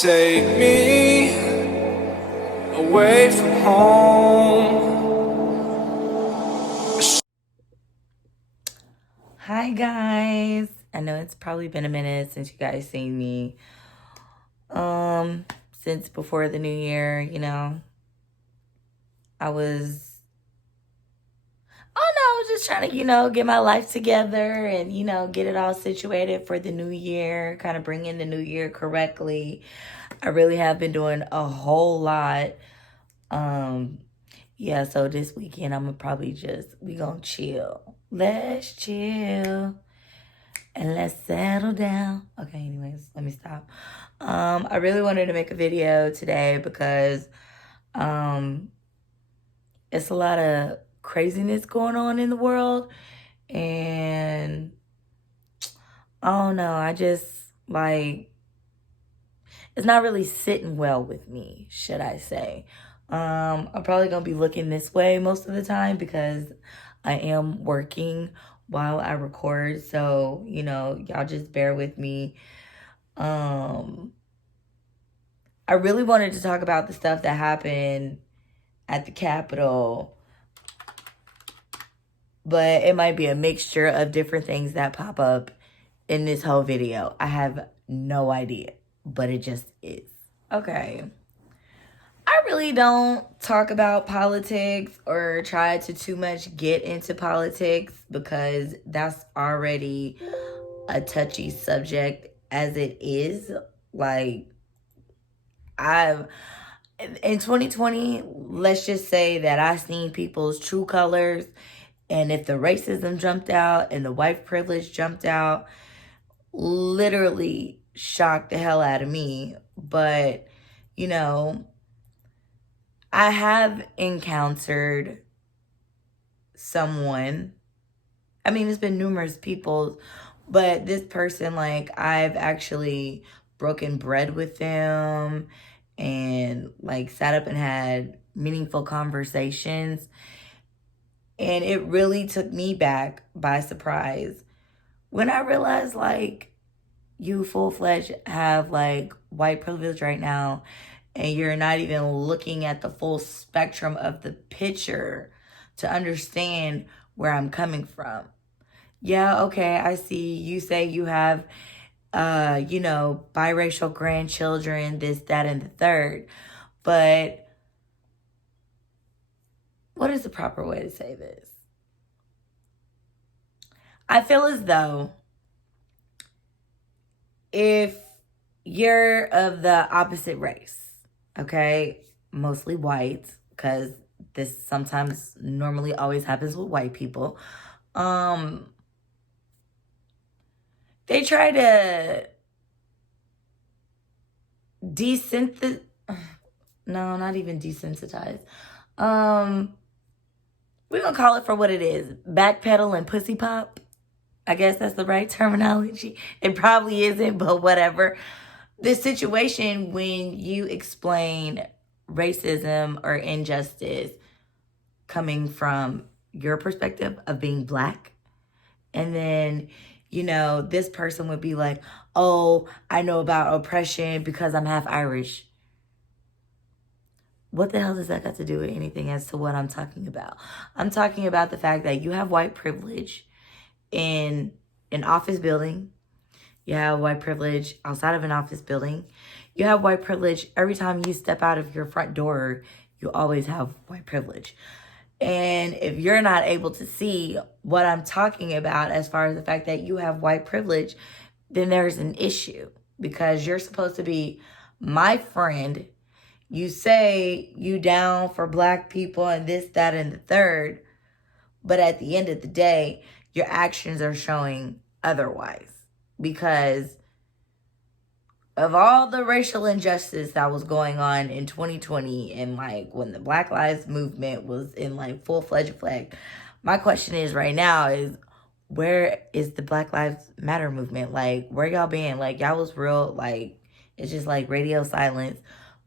Take me away from home. Hi guys. I know it's probably been a minute since you guys seen me. Since before the new year, I was I was just trying to, get my life together and, get it all situated for the new year, kind of bring in the new year correctly. I really have been doing a whole lot. Yeah, so this weekend I'm we gonna chill. Let's chill. And let's settle down. Okay, anyways, let me stop. I really wanted to make a video today because um it's a lot of craziness going on in the world. And I don't know, I just like it's not really sitting well with me, should I say. I'm probably gonna be looking this way most of the time because I am working while I record. So, y'all just bear with me. I really wanted to talk about the stuff that happened at the Capitol, but it might be a mixture of different things that pop up in this whole video. I have no idea, but it just is. Okay. I really don't talk about politics or try to too much get into politics because that's already a touchy subject as it is. Like, in 2020, let's just say that I seen people's true colors. And if the racism jumped out and the white privilege jumped out, literally shocked the hell out of me. But, I have encountered someone. I mean, it's been numerous people, but this person, like, I've actually broken bread with them and, like, sat up and had meaningful conversations. And it really took me back by surprise when I realized, like, you full-fledged have, like, white privilege right now, and you're not even looking at the full spectrum of the picture to understand where I'm coming from. Yeah, okay, I see. You say you have, biracial grandchildren, this, that, and the third. But what is the proper way to say this? I feel as though if you're of the opposite race, okay, mostly white, because this sometimes normally always happens with white people, they try to desensitize, no, not even desensitize. We're gonna call it for what it is, backpedal and pussy pop. I guess that's the right terminology. It probably isn't, but whatever. This situation when you explain racism or injustice coming from your perspective of being black, and then, this person would be like, oh, I know about oppression because I'm half Irish. What the hell does that got to do with anything as to what I'm talking about? I'm talking about the fact that you have white privilege in an office building. You have white privilege outside of an office building. You have white privilege every time you step out of your front door. You always have white privilege. And if you're not able to see what I'm talking about as far as the fact that you have white privilege, then there's an issue because you're supposed to be my friend. You say you down for black people and this, that, and the third. But at the end of the day, your actions are showing otherwise because of all the racial injustice that was going on in 2020 and like when the Black Lives Movement was in like full-fledged effect. My question is right now is, where is the Black Lives Matter movement? Like, where y'all been? Like, y'all was real, like, it's just like radio silence.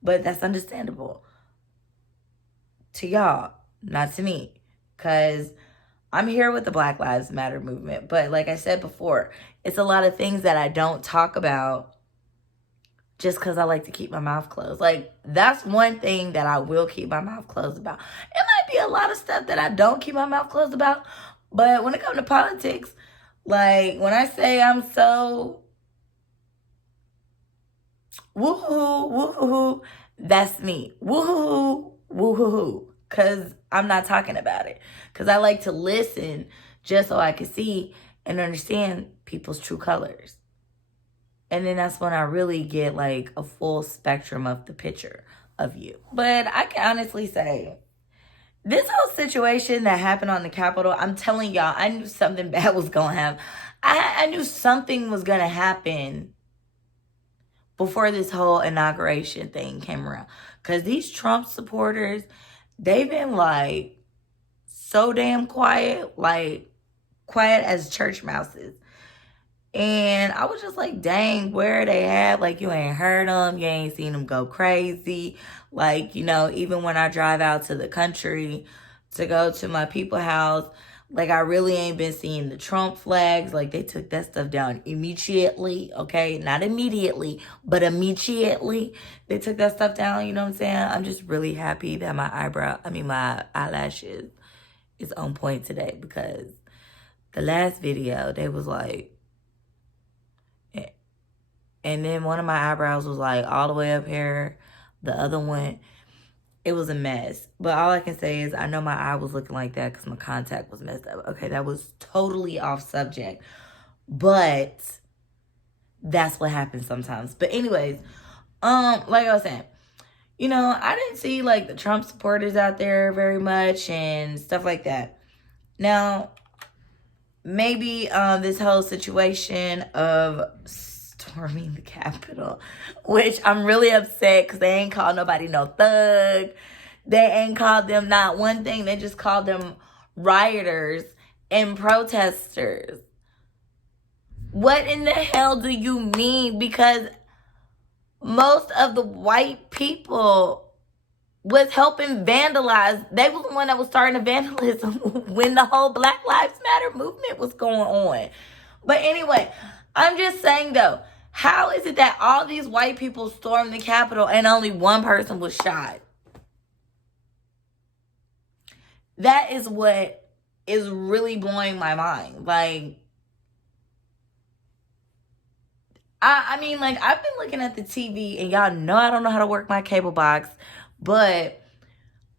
But that's understandable to y'all, not to me. Because I'm here with the Black Lives Matter movement. But like I said before, it's a lot of things that I don't talk about just because I like to keep my mouth closed. Like, that's one thing that I will keep my mouth closed about. It might be a lot of stuff that I don't keep my mouth closed about, but when it comes to politics, like, when I say I'm so woohoo, woohoo, that's me. Woohoo, woohoo, because I'm not talking about it. Because I like to listen just so I can see and understand people's true colors. And then that's when I really get like a full spectrum of the picture of you. But I can honestly say, this whole situation that happened on the Capitol, I'm telling y'all, I knew something bad was going to happen. I knew something was going to happen before this whole inauguration thing came around. Because these Trump supporters, they've been like so damn quiet, like quiet as church mouses. And I was just like, dang, where are they at? Like, you ain't heard them. You ain't seen them go crazy. Like, you know, even when I drive out to the country to go to my people house, like, I really ain't been seeing the Trump flags. Like, they took that stuff down immediately, okay? Not immediately, but immediately. They took that stuff down, you know what I'm saying? I'm just really happy that my eyelashes is on point today, because the last video, they was like, and then one of my eyebrows was like all the way up here. The other one, it was a mess. But all I can say is I know my eye was looking like that because my contact was messed up. Okay, that was totally off subject. But that's what happens sometimes. But anyways, like I was saying, you know, I didn't see like the Trump supporters out there very much and stuff like that. Now, maybe this whole situation of storming the Capitol, which I'm really upset because they ain't called nobody no thug. They ain't called them not one thing. They just called them rioters and protesters. What in the hell do you mean? Because most of the white people was helping vandalize. They was the one that was starting the vandalism when the whole Black Lives Matter movement was going on. But anyway, I'm just saying though, how is it that all these white people stormed the Capitol and only one person was shot? That is what is really blowing my mind. Like, I mean, like, I've been looking at the TV, and y'all know I don't know how to work my cable box, but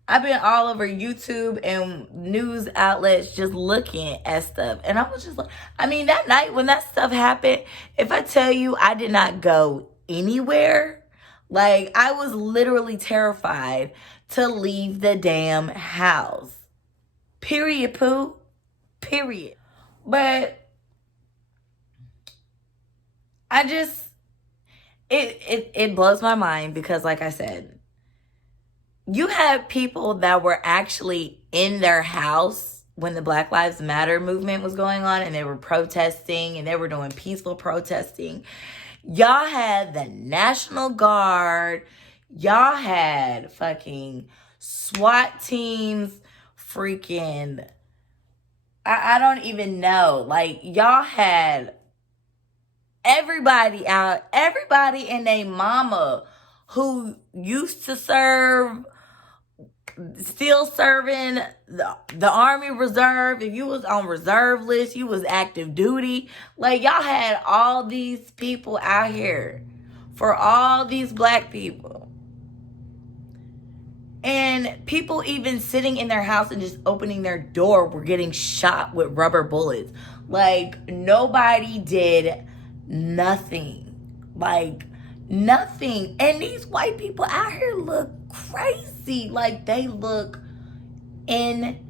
I've been all over YouTube and news outlets just looking at stuff. And I was just like, I mean, that night when that stuff happened, if I tell you I did not go anywhere, like, I was literally terrified to leave the damn house. Period, poo. Period. But I just, it blows my mind because, like I said, you have people that were actually in their house when the Black Lives Matter movement was going on, and they were protesting and they were doing peaceful protesting. Y'all had the National Guard. Y'all had fucking SWAT teams, freaking, I don't even know. Like, y'all had everybody out, everybody and their mama who used to serve, still serving the Army Reserve. If you was on reserve list, you was active duty. Like, y'all had all these people out here for all these black people. And people even sitting in their house and just opening their door were getting shot with rubber bullets. Like, nobody did nothing. Like, nothing. And these white people out here look crazy. Like, they look insane.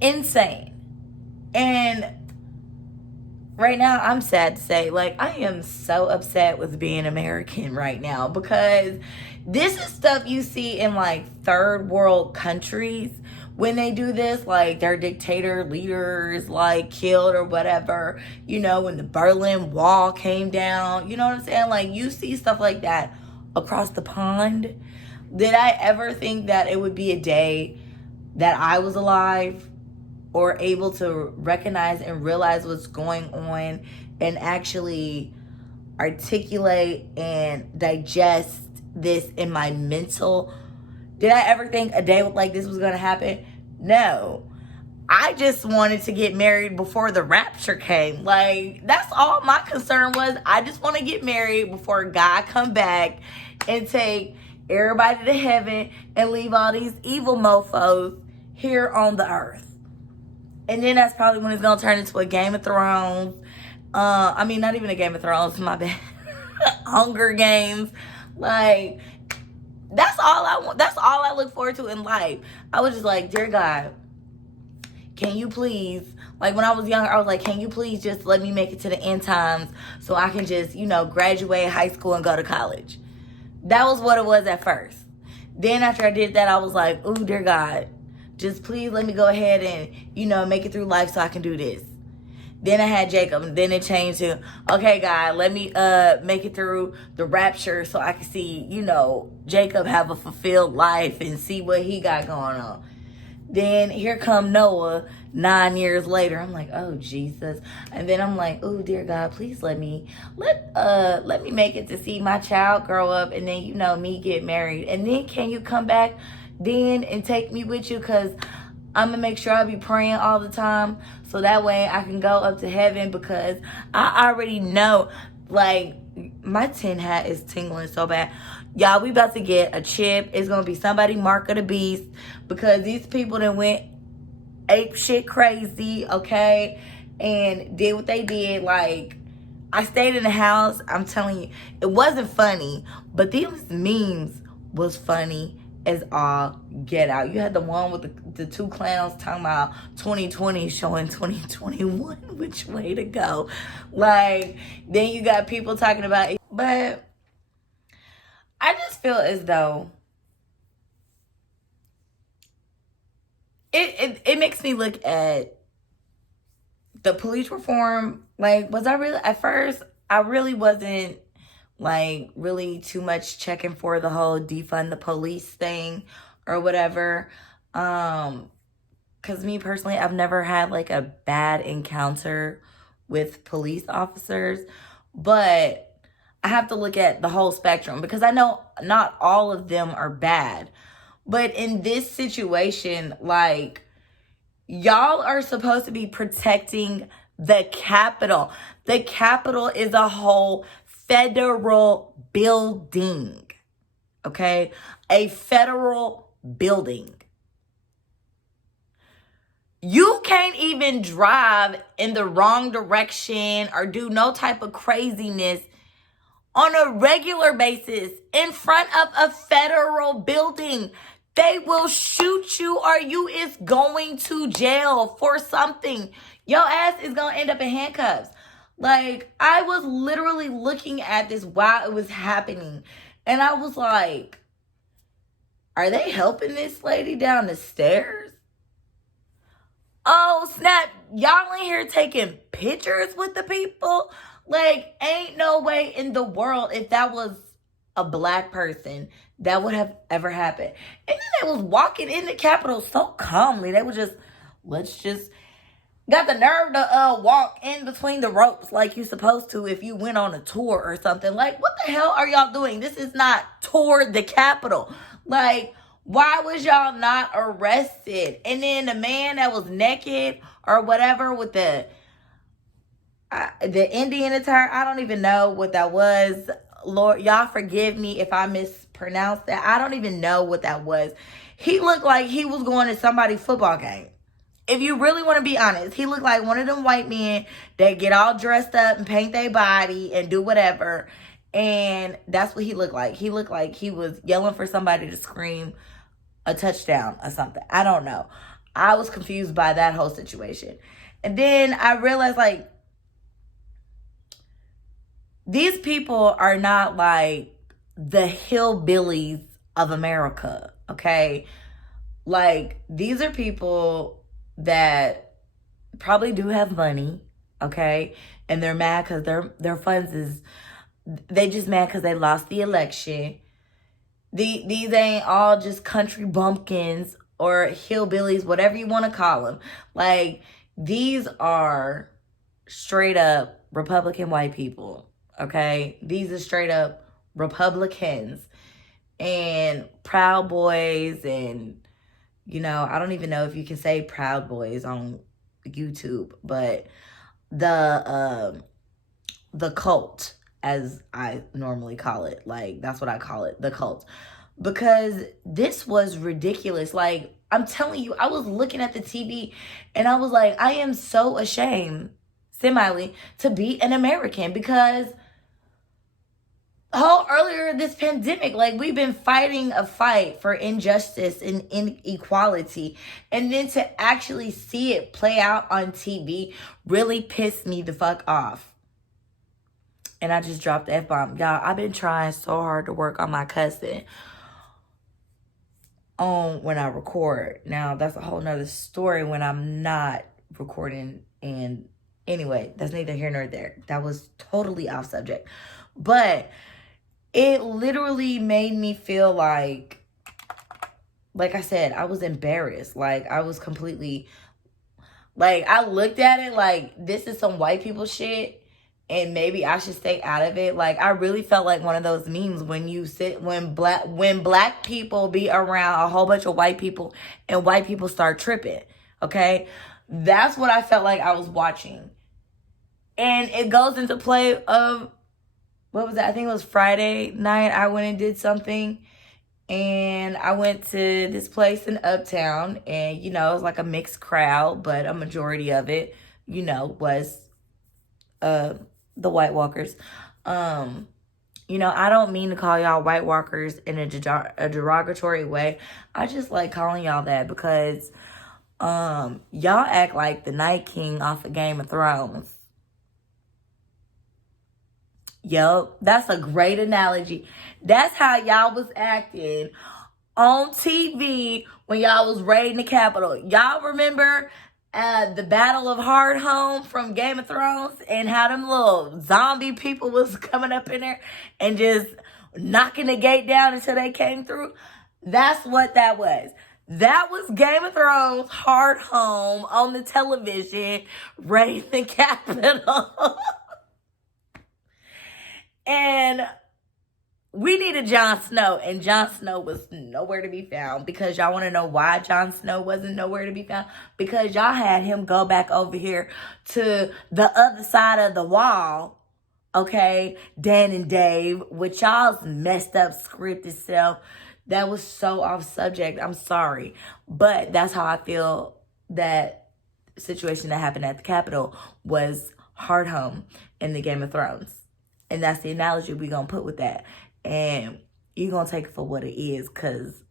Insane. And right now, I'm sad to say, like, I am so upset with being American right now, because this is stuff you see in, like, third world countries when they do this. Like, their dictator leaders, like, killed or whatever, you know, when the Berlin Wall came down, you know what I'm saying? Like, you see stuff like that across the pond. Did I ever think that it would be a day that I was alive or able to recognize and realize what's going on and actually articulate and digest this in my mental. Did I ever think a day like this was going to happen? No. I just wanted to get married before the rapture came. Like, that's all my concern was. I just want to get married before God come back and take everybody to heaven and leave all these evil mofos here on the earth. And then that's probably when it's going to turn into a Game of Thrones. I mean, not even a Game of Thrones, my bad. Hunger Games. Like, that's all I want. That's all I look forward to in life. I was just like, dear God, can you please, like when I was younger, I was like, can you please just let me make it to the end times so I can just, graduate high school and go to college. That was what it was at first. Then after I did that, I was like, ooh, dear God, just please let me go ahead and, make it through life so I can do this. Then I had Jacob, and then it changed to, okay, God, let me make it through the rapture so I can see, Jacob have a fulfilled life and see what he got going on. Then here come Noah 9 years later. I'm like, oh, Jesus. And then I'm like, oh, dear God, please let me make it to see my child grow up and then, me get married. And then can you come back then and take me with you? Because I'm going to make sure I be praying all the time so that way I can go up to heaven, because I already know, like, my tin hat is tingling so bad. Y'all, we about to get a chip. It's going to be somebody Mark of the Beast, because these people that went ape shit crazy, okay, and did what they did. Like, I stayed in the house. I'm telling you, it wasn't funny, but these memes was funny as all get out. You had the one with the two clowns talking about 2020 showing 2021 which way to go. Like, then you got people talking about it. But I just feel as though it makes me look at the police reform. Like, was I really, at first, I really wasn't, like, really too much checking for the whole defund the police thing or whatever. Because me personally, I've never had, like, a bad encounter with police officers. But I have to look at the whole spectrum, because I know not all of them are bad. But in this situation, like, y'all are supposed to be protecting the Capitol. The Capitol is a whole federal building, okay? A federal building. You can't even drive in the wrong direction or do no type of craziness on a regular basis in front of a federal building. They will shoot you, or you is going to jail for something. Your ass is going to end up in handcuffs. Like, I was literally looking at this while it was happening, and I was like, are they helping this lady down the stairs? Oh, snap. Y'all in here taking pictures with the people? Like, ain't no way in the world, if that was a black person, that would have ever happened. And then they was walking in the Capitol so calmly. They were just, got the nerve to walk in between the ropes like you supposed to if you went on a tour or something. Like, what the hell are y'all doing? This is not toward the Capitol. Like, why was y'all not arrested? And then the man that was naked or whatever with the Indian attire, I don't even know what that was. Lord, y'all forgive me if I mispronounced that. I don't even know what that was. He looked like he was going to somebody's football game. If you really want to be honest, he looked like one of them white men that get all dressed up and paint their body and do whatever. And that's what he looked like. He looked like he was yelling for somebody to scream a touchdown or something. I don't know. I was confused by that whole situation. And then I realized, like, these people are not like the hillbillies of America, okay? Like, these are people that probably do have money, okay? And they're mad because their funds is, they just mad because they lost the election. These ain't all just country bumpkins or hillbillies, whatever you want to call them. Like, these are straight up Republican white people, okay? These are straight up Republicans and Proud Boys, and, you know, I don't even know if you can say Proud Boys on YouTube, but the cult, as I normally call it, like, that's what I call it, the cult, because this was ridiculous. Like, I'm telling you, I was looking at the TV and I was like, I am so ashamed, semi, to be an American, because earlier this pandemic, like, we've been fighting a fight for injustice and inequality, and then to actually see it play out on TV really pissed me the fuck off. And I just dropped the F-bomb. Y'all, I've been trying so hard to work on my cussing on when I record. Now, that's a whole nother story when I'm not recording. And anyway, that's neither here nor there. That was totally off subject. But it literally made me feel like I said, I was embarrassed. Like, I was completely, like, I looked at it like, this is some white people shit, and maybe I should stay out of it. Like, I really felt like one of those memes when black people be around a whole bunch of white people and white people start tripping, okay? That's what I felt like I was watching. And it goes into play of, what was that? I think it was Friday night. I went and did something, and I went to this place in Uptown, and, you know, it was like a mixed crowd, but a majority of it, you know, was the White Walkers. You know, I don't mean to call y'all White Walkers in a derogatory way. I just like calling y'all that because y'all act like the Night King off of Game of Thrones. Yup, that's a great analogy. That's how y'all was acting on TV when y'all was raiding the Capitol. Y'all remember the Battle of Hardhome from Game of Thrones, and how them little zombie people was coming up in there and just knocking the gate down until they came through? That's what that was. That was Game of Thrones, Hardhome on the television, raiding the Capitol. And we needed Jon Snow, and Jon Snow was nowhere to be found. Because y'all want to know why Jon Snow wasn't nowhere to be found? Because y'all had him go back over here to the other side of the wall, okay? Dan and Dave, with y'all's messed up scripted self. That was so off subject. I'm sorry. But that's how I feel that situation that happened at the Capitol was Hardhome in the Game of Thrones. And that's the analogy we're going to put with that. And you're going to take it for what it is, because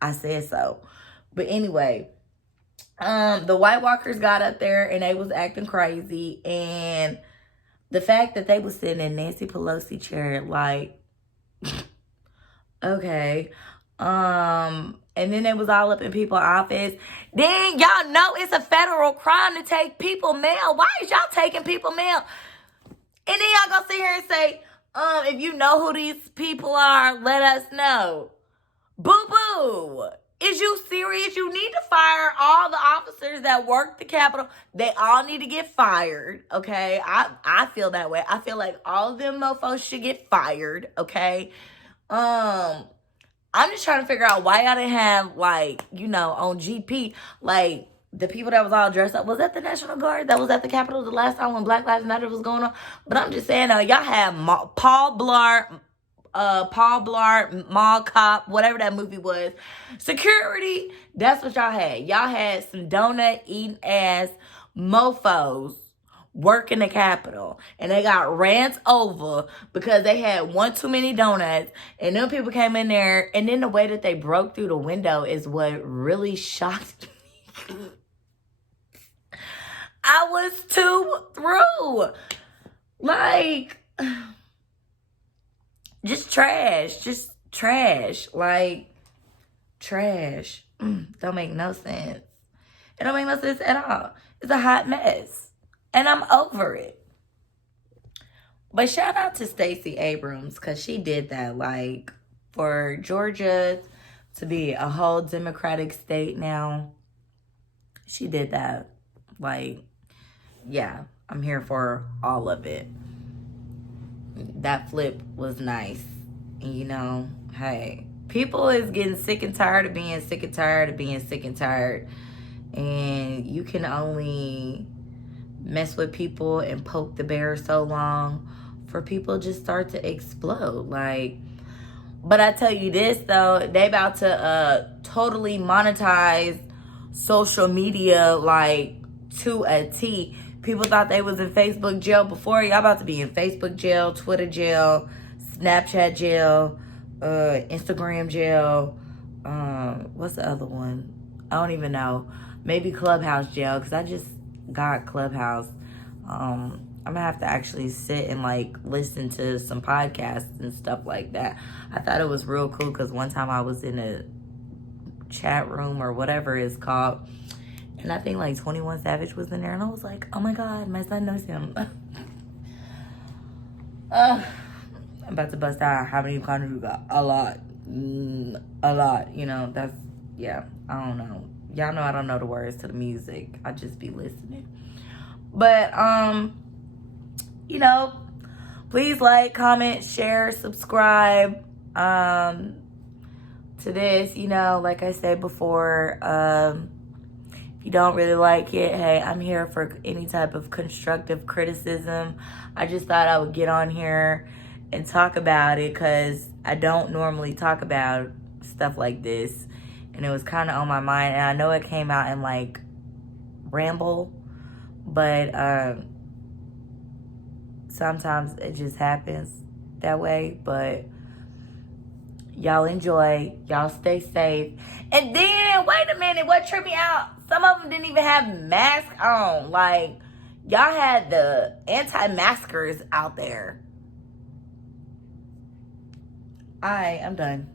I said so. But anyway, the White Walkers got up there and they was acting crazy. And the fact that they was sitting in Nancy Pelosi chair, like, okay. And then they was all up in people's office. Then y'all know it's a federal crime to take people mail. Why is y'all taking people mail? And then y'all gonna sit here and say, if you know who these people are, let us know. Boo-boo. Is you serious? You need to fire all the officers that work the Capitol. They all need to get fired, okay? I feel that way. I feel like all of them mofos should get fired, okay? I'm just trying to figure out why y'all didn't have, like, you know, on GP, like, the people that was all dressed up. Was that the National Guard that was at the Capitol the last time when Black Lives Matter was going on? But I'm just saying, y'all had Paul Blart, Mall Cop, whatever that movie was. Security, that's what y'all had. Y'all had some donut eating ass mofos working the Capitol, and they got ran over because they had one too many donuts, and then people came in there, and then the way that they broke through the window is what really shocked me. I was too through. Like, just trash. Like, trash. Don't make no sense. It don't make no sense at all. It's a hot mess. And I'm over it. But shout out to Stacey Abrams, because she did that. Like, for Georgia to be a whole Democratic state now, she did that. Like, yeah, I'm here for all of it. that flip was nice. And you know, hey, people is getting sick and tired of being sick and tired of being sick and tired. And you can only mess with people and poke the bear so long for people just start to explode. Like, but I tell you this though, they about to totally monetize social media like to a T. People thought they was in Facebook jail before. Y'all about to be in Facebook jail, Twitter jail, Snapchat jail, Instagram jail. What's the other one? I don't even know. Maybe Clubhouse jail, because I just got Clubhouse. I'm gonna have to actually sit and like listen to some podcasts and stuff like that. I thought it was real cool because one time I was in a chat room or whatever it's called, and I think like 21 Savage was in there, and I was like, oh my god, my son knows him. I'm about to bust out. How many condoms you got? A lot. A lot. You know, that's, yeah, I don't know. Y'all know I don't know the words to the music. I just be listening. But, you know, please like, comment, share, subscribe to this. You know, like I said before, if you don't really like it, hey, I'm here for any type of constructive criticism. I just thought I would get on here and talk about it because I don't normally talk about stuff like this. And it was kind of on my mind. And I know it came out in like ramble, but sometimes it just happens that way. But y'all enjoy. Y'all stay safe. And then, wait a minute, what tripped me out? Some of them didn't even have masks on. Like, y'all had the anti-maskers out there. I'm done.